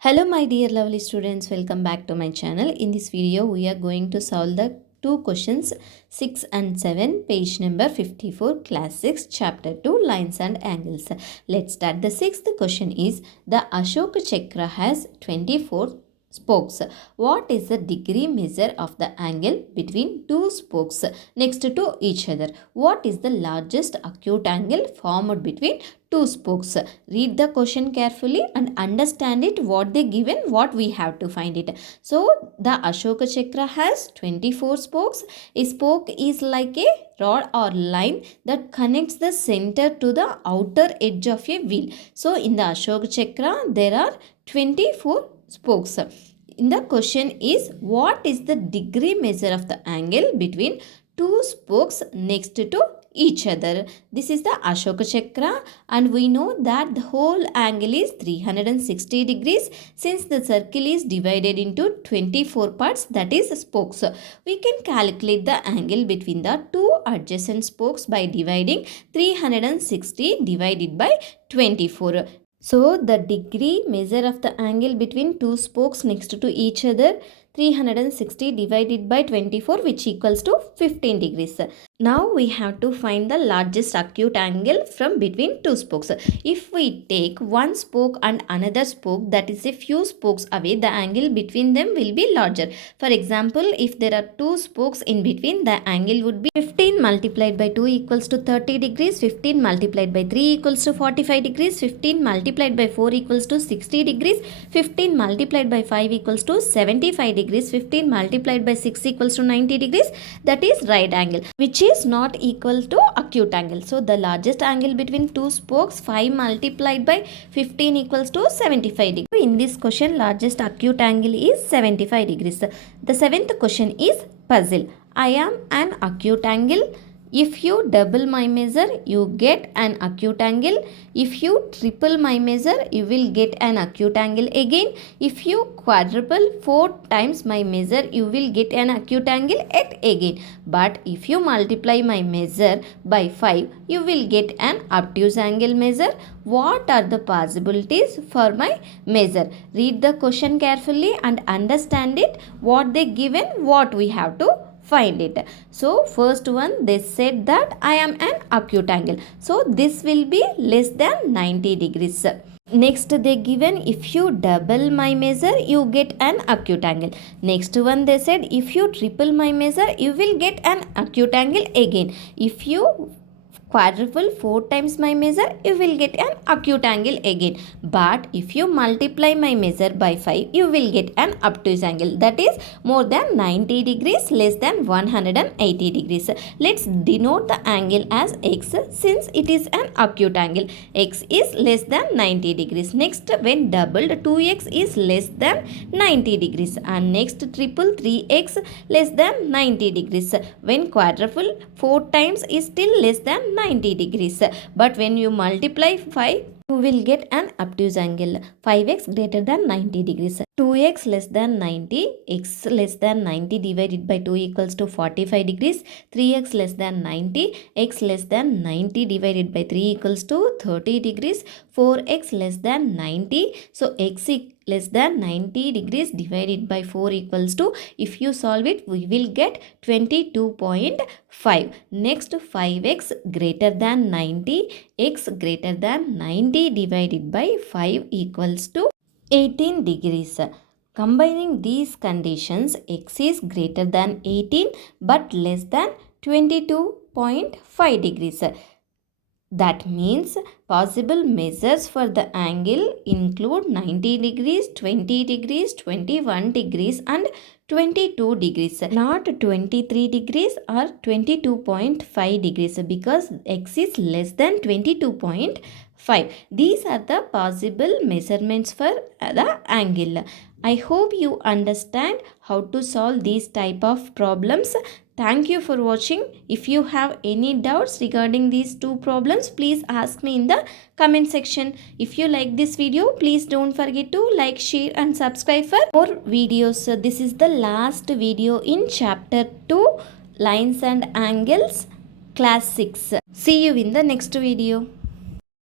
Hello my dear lovely students, welcome back to my channel. In this video we are going to solve the two questions 6 and 7, page number 54, class 6, chapter 2, lines and angles. Let's start. The sixth question is, the Ashoka Chakra has 24 spokes. What is the degree measure of the angle between two spokes next to each other? What is the largest acute angle formed between two spokes? Read the question carefully and understand it, what they given, what we have to find it. So the Ashoka Chakra has 24 spokes. A spoke is like a rod or line that connects the center to the outer edge of a wheel. So in the Ashoka Chakra there are 24 spokes. In the question is, what is the degree measure of the angle between two spokes next to each other? This is the Ashoka Chakra, and we know that the whole angle is 360 degrees since the circle is divided into 24 parts, that is spokes. We can calculate the angle between the two adjacent spokes by dividing 360 divided by 24. So the degree measure of the angle between two spokes next to each other, 360 divided by 24, which equals to 15 degrees. Now we have to find the largest acute angle from between two spokes. If we take one spoke and another spoke, that is a few spokes away, the angle between them will be larger. For example, if there are two spokes in between, the angle would be 15 multiplied by 2 equals to 30 degrees, 15 multiplied by 3 equals to 45 degrees, 15 multiplied by 4 equals to 60 degrees, 15 multiplied by 5 equals to 75 degrees, 15 multiplied by 6 equals to 90 degrees, that is right angle, which is not equal to acute angle. So the largest angle between two spokes, 5 multiplied by 15 equals to 75 degrees. In this question, largest acute angle is 75 degrees. The seventh question is puzzle. I am an acute angle. If you double my measure, you get an acute angle. If you triple my measure, you will get an acute angle again. If you quadruple 4 times my measure, you will get an acute angle yet again. But if you multiply my measure by 5, you will get an obtuse angle measure. What are the possibilities for my measure? Read the question carefully and understand it, what they given, what we have to find it. So first one, they said that I am an acute angle. So this will be less than 90 degrees. Next they given, if you double my measure, you get an acute angle. Next one they said, if you triple my measure, you will get an acute angle again. If you quadruple 4 times my measure, you will get an acute angle again. But if you multiply my measure by 5, you will get an obtuse angle, that is more than 90 degrees, less than 180 degrees. Let's denote the angle as x since it is an acute angle. X is less than 90 degrees. Next, when doubled, 2x is less than 90 degrees, and next triple, 3x less than 90 degrees. When quadruple, 4 times is still less than 90 degrees. But when you multiply 5, you will get an obtuse angle, 5x greater than 90 degrees. 2x less than 90, x less than 90 divided by 2 equals to 45 degrees. 3x less than 90, x less than 90 divided by 3 equals to 30 degrees. 4x less than 90, so x less than 90 degrees divided by 4 equals to, if you solve it, we will get 22.5. Next, 5x greater than 90, x greater than 90 divided by 5 equals to 18 degrees. Combining these conditions, x is greater than 18 but less than 22.5 degrees. That means possible measures for the angle include 90 degrees, 20 degrees, 21 degrees and 22 degrees, not 23 degrees or 22.5 degrees, because x is less than 22.5. These are the possible measurements for the angle. I hope you understand how to solve these type of problems. Thank you for watching. If you have any doubts regarding these two problems, please ask me in the comment section. If you like this video, please don't forget to like, share and subscribe for more videos. So this is the last video in chapter 2, lines and angles, class 6. See you in the next video.